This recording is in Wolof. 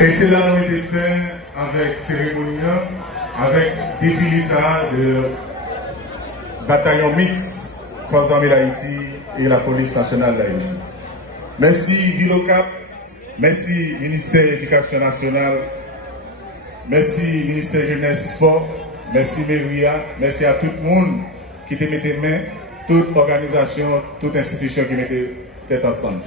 Et cela a été fait avec cérémonie, avec défilé ça de bataillon mix, Forces armées d'Haïti et la police nationale d'Haïti. Merci Ville Okap, merci ministère de l'Éducation nationale, merci ministère Jeunesse Sport, merci Méria, merci à tout le monde qui te mettait main, toute organisation, toute institution qui mettait tête ensemble.